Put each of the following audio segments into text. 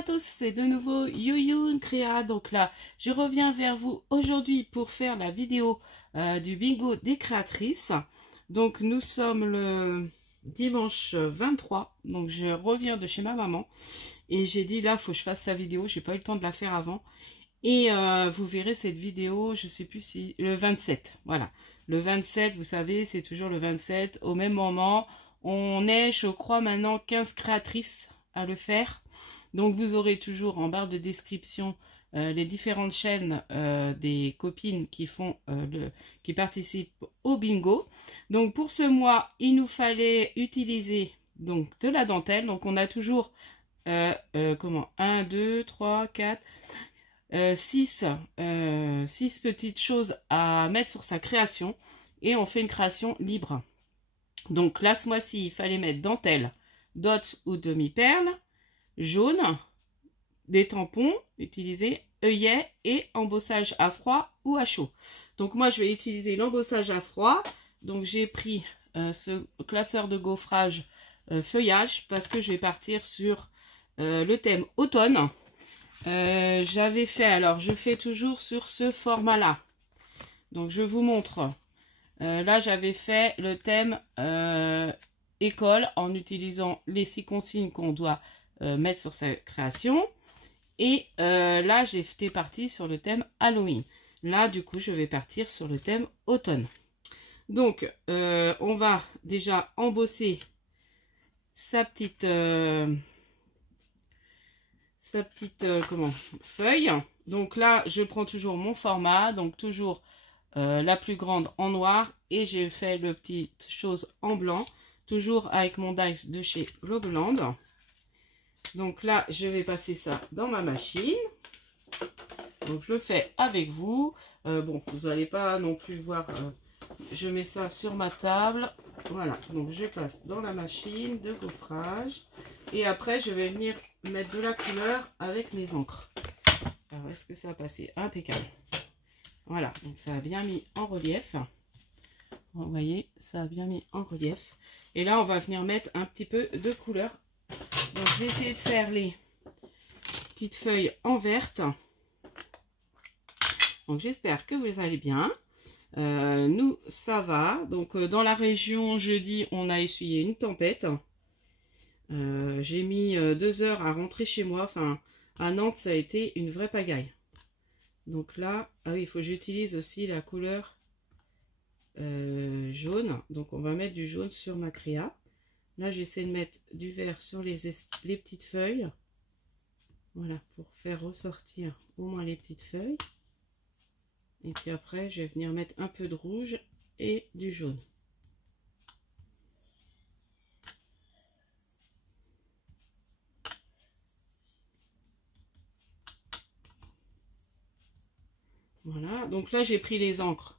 À tous, c'est de nouveau Youyou Créa. Donc là, je reviens vers vous aujourd'hui pour faire la vidéo du bingo des créatrices. Donc nous sommes le dimanche 23, donc je reviens de chez ma maman et j'ai dit là, faut que je fasse la vidéo, j'ai pas eu le temps de la faire avant. Et vous verrez cette vidéo, je sais plus si le 27, voilà. Le 27, vous savez, c'est toujours le 27. Au même moment, on est, je crois, maintenant 15 créatrices à le faire. Donc vous aurez toujours en barre de description les différentes chaînes des copines qui font qui participent au bingo. Donc pour ce mois, il nous fallait utiliser donc de la dentelle. Donc on a toujours 1, 2, 3, 4, 6 petites choses à mettre sur sa création. Et on fait une création libre. Donc là, ce mois-ci, il fallait mettre dentelle, dots ou demi-perles, jaune, des tampons utilisés, œillets et embossage à froid ou à chaud. Donc moi, je vais utiliser l'embossage à froid. Donc j'ai pris ce classeur de gaufrage feuillage parce que je vais partir sur le thème automne. J'avais fait, alors je fais toujours sur ce format-là. Donc je vous montre. Là, j'avais fait le thème école en utilisant les 6 consignes qu'on doit mettre sur sa création. Et là, j'étais partie sur le thème Halloween. Là, du coup, je vais partir sur le thème automne. Donc, on va déjà embosser sa petite feuille. Donc là, je prends toujours mon format, donc toujours la plus grande en noir, et j'ai fait le petit chose en blanc, toujours avec mon dice de chez Globland. Donc là, je vais passer ça dans ma machine. Donc je le fais avec vous. Bon, vous n'allez pas non plus voir. Je mets ça sur ma table. Voilà, donc je passe dans la machine de gaufrage. Et après, je vais venir mettre de la couleur avec mes encres. Alors, est-ce que ça a passé? Impeccable. Voilà, donc ça a bien mis en relief. Vous voyez, ça a bien mis en relief. Et là, on va venir mettre un petit peu de couleur. Donc, je vais essayer de faire les petites feuilles en verte. Donc, j'espère que vous allez bien. Nous, ça va. Donc, dans la région, jeudi, on a essuyé une tempête. J'ai mis 2 heures à rentrer chez moi. Enfin, à Nantes, ça a été une vraie pagaille. Donc là, ah oui, il faut que j'utilise aussi la couleur jaune. Donc, on va mettre du jaune sur ma créa. Là, j'essaie de mettre du vert sur les petites feuilles. Voilà, pour faire ressortir au moins les petites feuilles. Et puis après, je vais venir mettre un peu de rouge et du jaune. Voilà, donc là, j'ai pris les encres.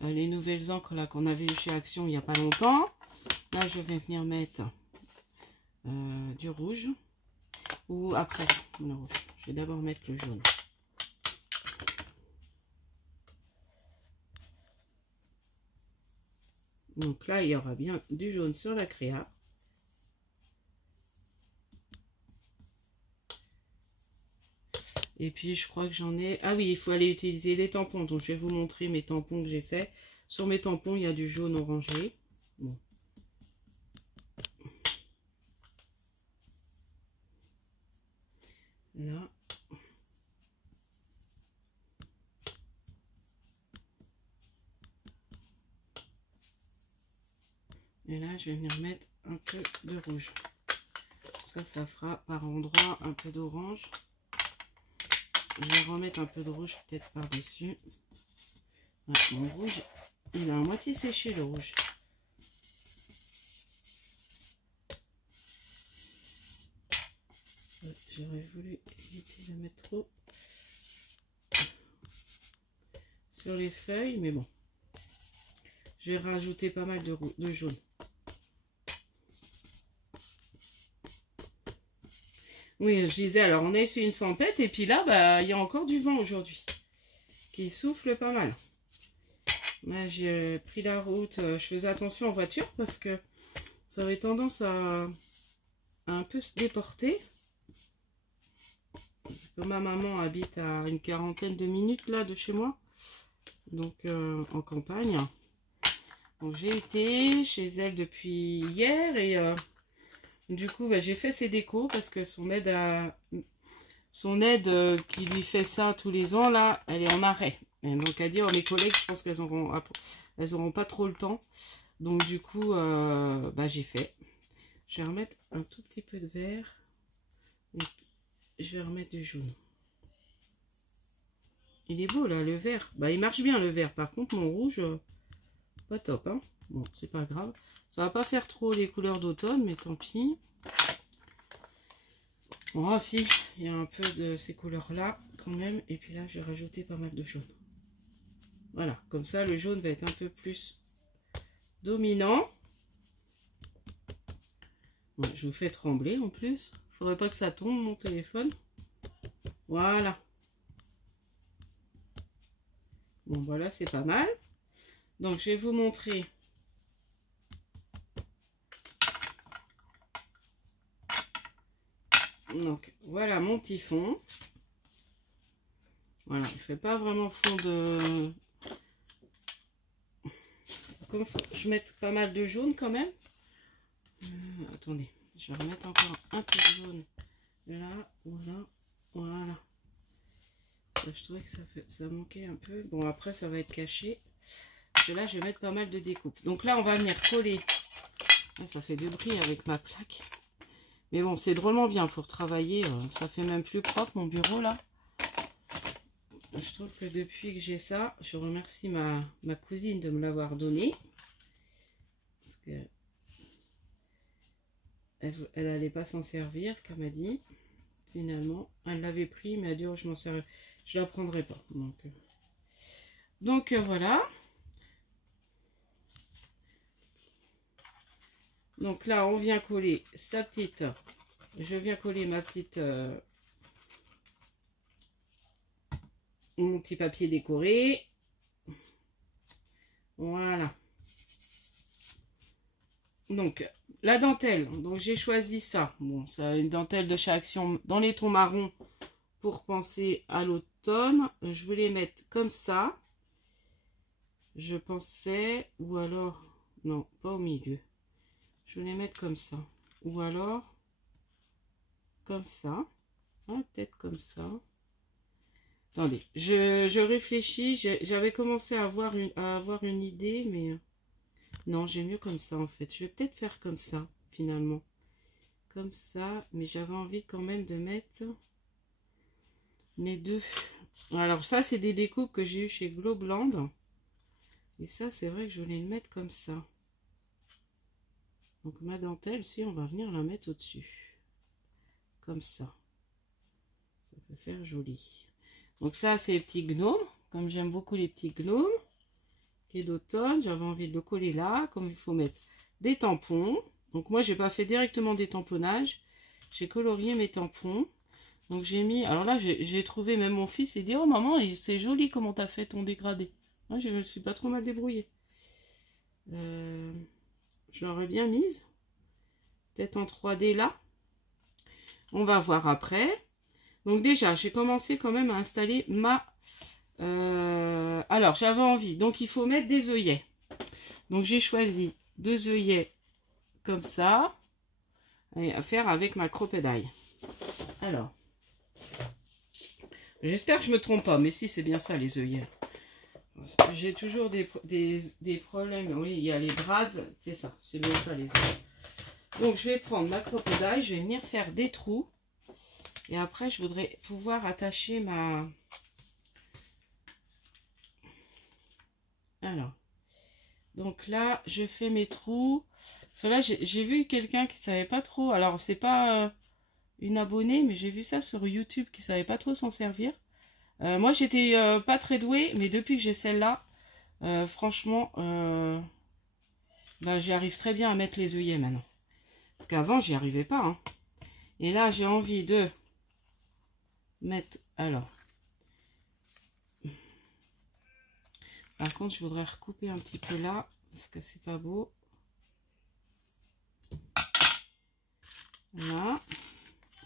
Les nouvelles encres là qu'on avait eu chez Action il n'y a pas longtemps. Là, je vais venir mettre du rouge. Ou après, le rouge. Je vais d'abord mettre le jaune. Donc là, il y aura bien du jaune sur la créa. Et puis, je crois que j'en ai... Ah oui, il faut aller utiliser les tampons. Donc, je vais vous montrer mes tampons que j'ai fait. Sur mes tampons, il y a du jaune orangé. Bon. Là. Et là, je vais venir mettre un peu de rouge. Ça fera par endroit un peu d'orange. Je vais remettre un peu de rouge peut-être par-dessus. Voilà, mon rouge, il a à moitié séché le rouge. J'aurais voulu éviter de mettre trop sur les feuilles, mais bon. Je vais rajouter pas mal de jaune. Oui, je disais, alors on a essuyé une tempête et puis là, bah, il y a encore du vent aujourd'hui qui souffle pas mal. Moi, j'ai pris la route, je faisais attention en voiture parce que ça avait tendance à un peu se déporter. que ma maman habite à une quarantaine de minutes là de chez moi. Donc en campagne. Donc j'ai été chez elle depuis hier et du coup bah, j'ai fait ses décos parce que son aide qui lui fait ça tous les ans là, elle est en arrêt. Et donc à dire mes collègues, je pense qu'elles auront pas trop le temps. Donc du coup bah, j'ai fait. Je vais remettre un tout petit peu de vert. Et je vais remettre du jaune. Il est beau là, le vert. Bah il marche bien le vert. Par contre mon rouge, pas top. Hein. Bon, c'est pas grave. Ça va pas faire trop les couleurs d'automne, mais tant pis. Bon, si, il y a un peu de ces couleurs là quand même. Et puis là, j'ai rajouté pas mal de jaune. Voilà, comme ça le jaune va être un peu plus dominant. Bon, je vous fais trembler en plus. Faudrait pas que ça tombe mon téléphone. Voilà. Bon, voilà, c'est pas mal. Donc, je vais vous montrer. Donc, voilà mon petit fond. Voilà, il ne fait pas vraiment fond de... Comme je mets pas mal de jaune quand même. Attendez, je vais remettre encore un peu de jaune. Là, voilà, voilà. Je trouvais que ça manquait un peu. Bon, après, ça va être caché. Parce que là, je vais mettre pas mal de découpe. Donc là, on va venir coller. Ah, ça fait du bruit avec ma plaque. Mais bon, c'est drôlement bien pour travailler. Ça fait même plus propre, mon bureau, là. Je trouve que depuis que j'ai ça, je remercie ma cousine de me l'avoir donné. Parce que elle n'allait pas s'en servir, comme elle m'a dit. Finalement, elle l'avait pris, mais elle a dit, oh, je m'en servirai. Je la prendrai pas. Donc voilà. Donc là, on vient coller sa petite... Je viens coller ma petite... mon petit papier décoré. Voilà. Donc, la dentelle. Donc, j'ai choisi ça. Bon, c'est une dentelle de chez Action dans les tons marrons pour penser à l'automne. Je voulais mettre comme ça. Je pensais... Ou alors... Non, pas au milieu. Je voulais mettre comme ça. Ou alors... Comme ça. Ah, peut-être comme ça. Attendez, je réfléchis. J'avais commencé à avoir une idée, mais... Non, j'ai mieux comme ça, en fait. Je vais peut-être faire comme ça, finalement. Comme ça, mais j'avais envie quand même de mettre les deux. Alors, ça, c'est des découpes que j'ai eu chez Globland. Et ça, c'est vrai que je voulais le mettre comme ça. Donc, ma dentelle, si, on va venir la mettre au-dessus. Comme ça. Ça peut faire joli. Donc, ça, c'est les petits gnomes. Comme j'aime beaucoup les petits gnomes. Qui est d'automne. J'avais envie de le coller là. Comme il faut mettre des tampons. Donc, moi, j'ai pas fait directement des tamponnages. J'ai colorié mes tampons. Donc, j'ai mis... Alors là, j'ai trouvé même mon fils. Il dit, oh maman, c'est joli comment t'as fait ton dégradé. Moi, je me suis pas trop mal débrouillée. Je l'aurais bien mise. Peut-être en 3D là. On va voir après. Donc déjà, j'ai commencé quand même à installer ma... Alors, j'avais envie. Donc, il faut mettre des œillets. Donc, j'ai choisi 2 œillets comme ça. Et à faire avec ma crocodile. Alors. J'espère que je me trompe pas. Mais si, c'est bien ça, les œillets. J'ai toujours des problèmes. Oui, il y a les brads. C'est ça. C'est bien ça, les œillets. Donc, je vais prendre ma crocodile. Je vais venir faire des trous. Et après, je voudrais pouvoir attacher ma... Alors. Donc là, je fais mes trous. Cela, j'ai vu quelqu'un qui savait pas trop. Alors, c'est pas une abonnée, mais j'ai vu ça sur YouTube qui savait pas trop s'en servir. Moi, j'étais pas très douée, mais depuis que j'ai celle-là, franchement, bah, j'y arrive très bien à mettre les œillets maintenant. Parce qu'avant, j'y arrivais pas. Hein. Et là, j'ai envie de mettre... Alors... Par contre, je voudrais recouper un petit peu là, parce que c'est pas beau. Voilà.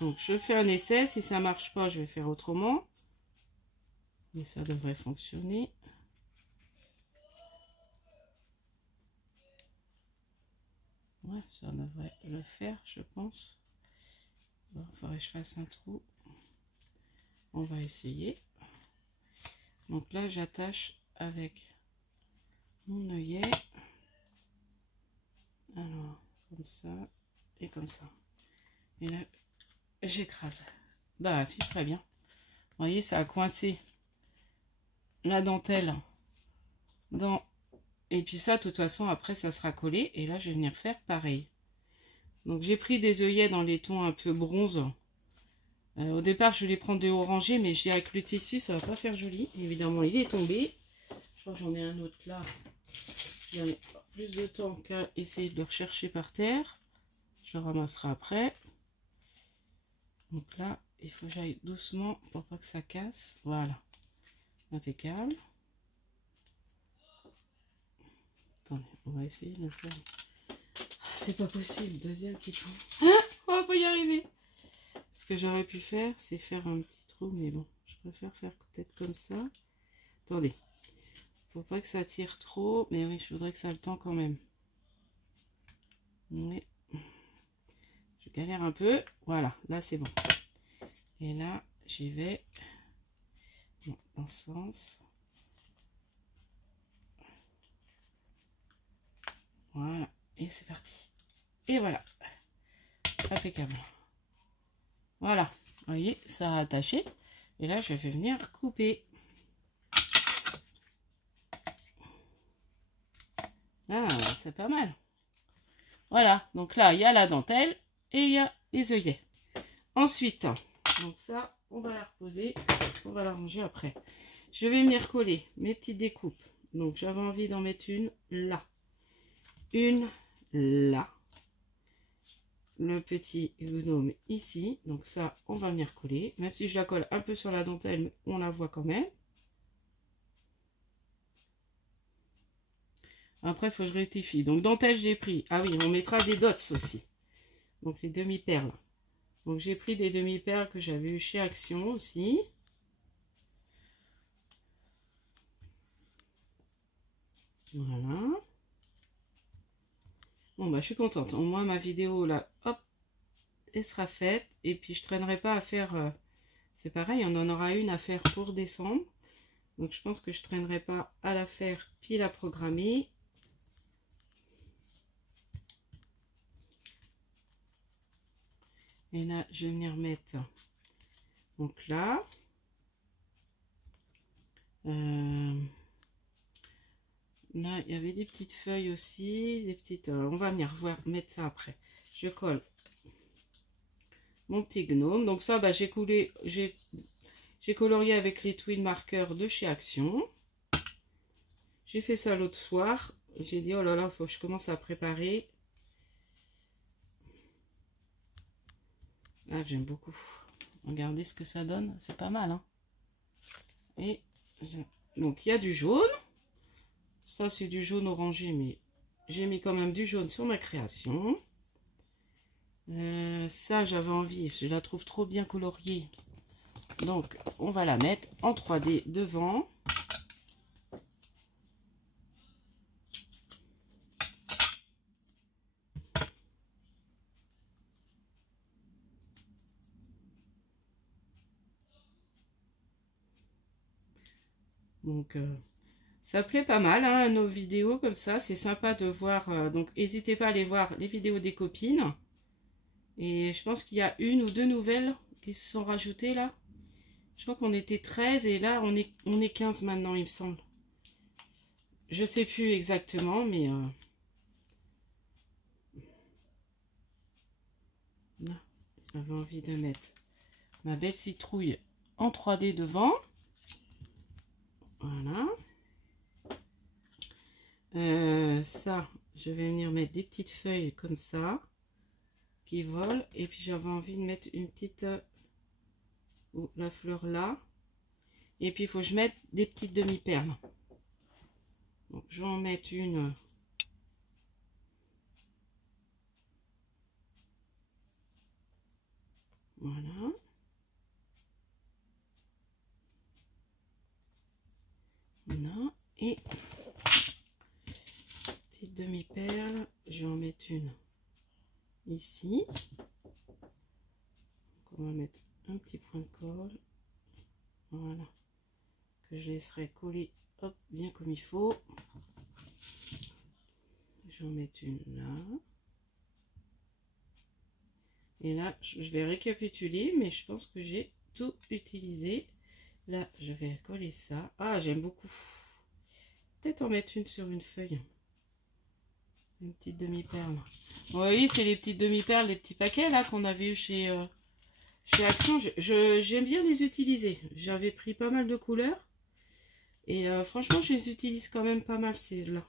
Donc je fais un essai, si ça marche pas, je vais faire autrement. Mais ça devrait fonctionner. Ouais, ça devrait le faire, je pense. Bon, il faudrait que je fasse un trou. On va essayer. Donc là, j'attache avec mon œillet. Alors, comme ça et comme ça. Et là, j'écrase. Bah, si, très bien. Vous voyez, ça a coincé la dentelle dans... Et puis ça, de toute façon, après, ça sera collé. Et là, je vais venir faire pareil. Donc, j'ai pris des œillets dans les tons un peu bronze. Au départ, je voulais prendre des orangés, mais j'ai avec le tissu, ça va pas faire joli. Évidemment, il est tombé. Je crois que j'en ai un autre là. J'ai plus de temps qu'à essayer de le rechercher par terre. Je le ramasserai après. Donc là, il faut que j'aille doucement pour pas que ça casse. Voilà. Impeccable. Attendez, on va essayer de le faire. Ah, c'est pas possible, deuxième qui tombe. Ah, on va pas y arriver. Ce que j'aurais pu faire, c'est faire un petit trou, mais bon, je préfère faire peut-être comme ça. Attendez, faut pas que ça tire trop, mais oui, je voudrais que ça ait le temps quand même. Mais je galère un peu. Voilà, là c'est bon. Et là, j'y vais. Non, dans ce sens. Voilà, et c'est parti. Et voilà, impeccable. Voilà, vous voyez, ça a attaché. Et là, je vais venir couper. Ah, c'est pas mal. Voilà, donc là, il y a la dentelle et il y a les œillets. Ensuite, donc ça, on va la reposer. On va la ranger après. Je vais venir coller mes petites découpes. Donc, j'avais envie d'en mettre une là. Une là. Le petit gnome ici. Donc ça, on va venir coller. Même si je la colle un peu sur la dentelle, on la voit quand même. Après, il faut que je rectifie. Donc dentelle, j'ai pris. Ah oui, on mettra des dots aussi. Donc les demi-perles. Donc j'ai pris des demi-perles que j'avais eu chez Action aussi. Voilà. Bon bah je suis contente. Au moins ma vidéo là, hop, elle sera faite. Et puis je traînerai pas à faire... c'est pareil, on en aura une à faire pour décembre. Donc je pense que je traînerai pas à la faire puis la programmer. Et là, je vais venir mettre... Donc là... là, il y avait des petites feuilles aussi. Des petites... on va venir mettre ça après. Je colle mon petit gnome. Donc ça, bah, j'ai colorié avec les twin markers de chez Action. J'ai fait ça l'autre soir. J'ai dit, oh là là, il faut que je commence à préparer. Ah, j'aime beaucoup. Regardez ce que ça donne. C'est pas mal, hein. Et donc, il y a du jaune. Ça, c'est du jaune orangé, mais j'ai mis quand même du jaune sur ma création. Ça, j'avais envie. Je la trouve trop bien coloriée. Donc, on va la mettre en 3D devant. Donc, ça plaît pas mal, hein, nos vidéos comme ça. C'est sympa de voir. Donc, n'hésitez pas à aller voir les vidéos des copines. Et je pense qu'il y a une ou deux nouvelles qui se sont rajoutées là. Je crois qu'on était 13 et là, on est 15 maintenant, il me semble. Je sais plus exactement, mais... j'avais envie de mettre ma belle citrouille en 3D devant. Voilà. Ça, je vais venir mettre des petites feuilles comme ça qui volent. Et puis j'avais envie de mettre une petite la fleur là. Et puis il faut que je mette des petites demi-perles. Donc je vais en mettre une. Voilà. Voilà. Et petite demi-perle, je vais en mettre une ici. Donc on va mettre un petit point de colle. Voilà. Que je laisserai coller hop, bien comme il faut. Je vais en mettre une là. Et là, je vais récapituler, mais je pense que j'ai tout utilisé. Là, je vais coller ça. Ah, j'aime beaucoup. Peut-être en mettre une sur une feuille. Une petite demi-perle. Oui, c'est les petites demi-perles, les petits paquets là qu'on avait eu chez Action. J'aime bien les utiliser. J'avais pris pas mal de couleurs. Et franchement, je les utilise quand même pas mal, celles-là.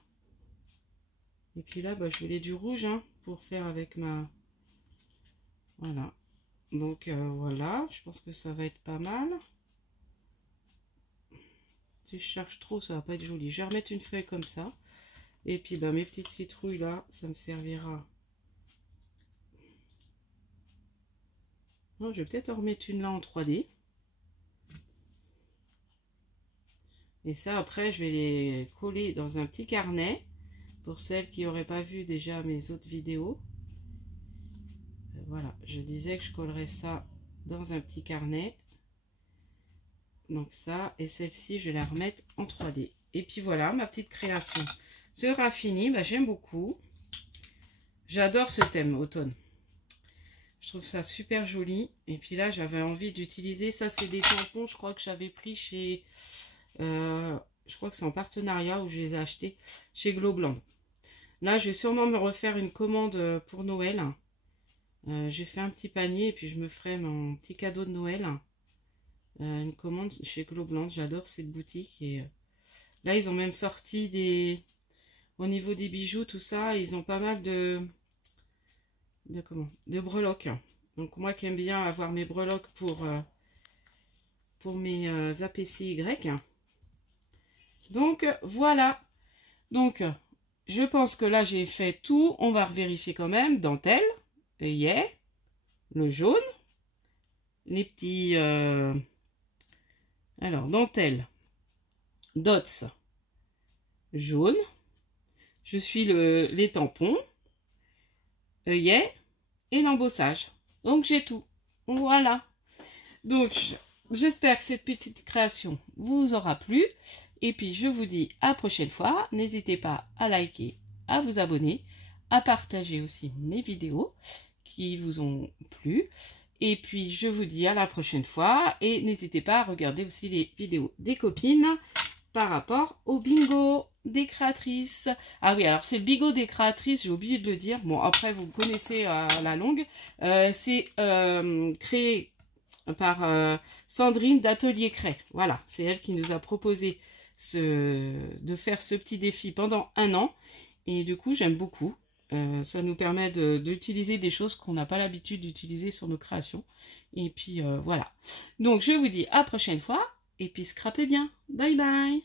Et puis là, bah, je voulais du rouge hein, pour faire avec ma... Voilà. Donc voilà, je pense que ça va être pas mal. Si je cherche trop, ça va pas être joli. Je vais remettre une feuille comme ça. Et puis bah, mes petites citrouilles là, ça me servira. Non, je vais peut-être en remettre une là en 3D. Et ça, après, je vais les coller dans un petit carnet. Pour celles qui n'auraient pas vu déjà mes autres vidéos. Voilà, je disais que je collerais ça dans un petit carnet. Donc ça, et celle-ci, je vais la remettre en 3D. Et puis voilà, ma petite création sera finie. Bah, j'aime beaucoup. J'adore ce thème automne. Je trouve ça super joli. Et puis là, j'avais envie d'utiliser, ça c'est des tampons, je crois que j'avais pris chez... je crois que c'est en partenariat où je les ai achetés chez Globland. Là, je vais sûrement me refaire une commande pour Noël. J'ai fait un petit panier et puis je me ferai mon petit cadeau de Noël. Une commande chez Globland. J'adore cette boutique. Et là, ils ont même sorti des... Au niveau des bijoux, tout ça, ils ont pas mal de breloques. Donc moi qui aime bien avoir mes breloques pour mes APCY. Donc voilà. Donc je pense que là j'ai fait tout. On va vérifier quand même. Dentelle, œillet, le jaune, les petits... Alors dentelle, dots, jaune. Je suis les tampons, œillet et l'embossage. Donc j'ai tout. Voilà. Donc j'espère que cette petite création vous aura plu. Et puis je vous dis à la prochaine fois. N'hésitez pas à liker, à vous abonner, à partager aussi mes vidéos qui vous ont plu. Et puis je vous dis à la prochaine fois. Et n'hésitez pas à regarder aussi les vidéos des copines par rapport au bingo des créatrices. Ah oui, alors c'est le bingo des créatrices, j'ai oublié de le dire. Bon, après vous connaissez à la longue. C'est créé par Sandrine d'Atelier Cré. Voilà, c'est elle qui nous a proposé de faire ce petit défi pendant 1 an. Et du coup, j'aime beaucoup. Ça nous permet d'utiliser des choses qu'on n'a pas l'habitude d'utiliser sur nos créations. Et puis voilà. Donc je vous dis à la prochaine fois. Et puis scrapez bien. Bye bye.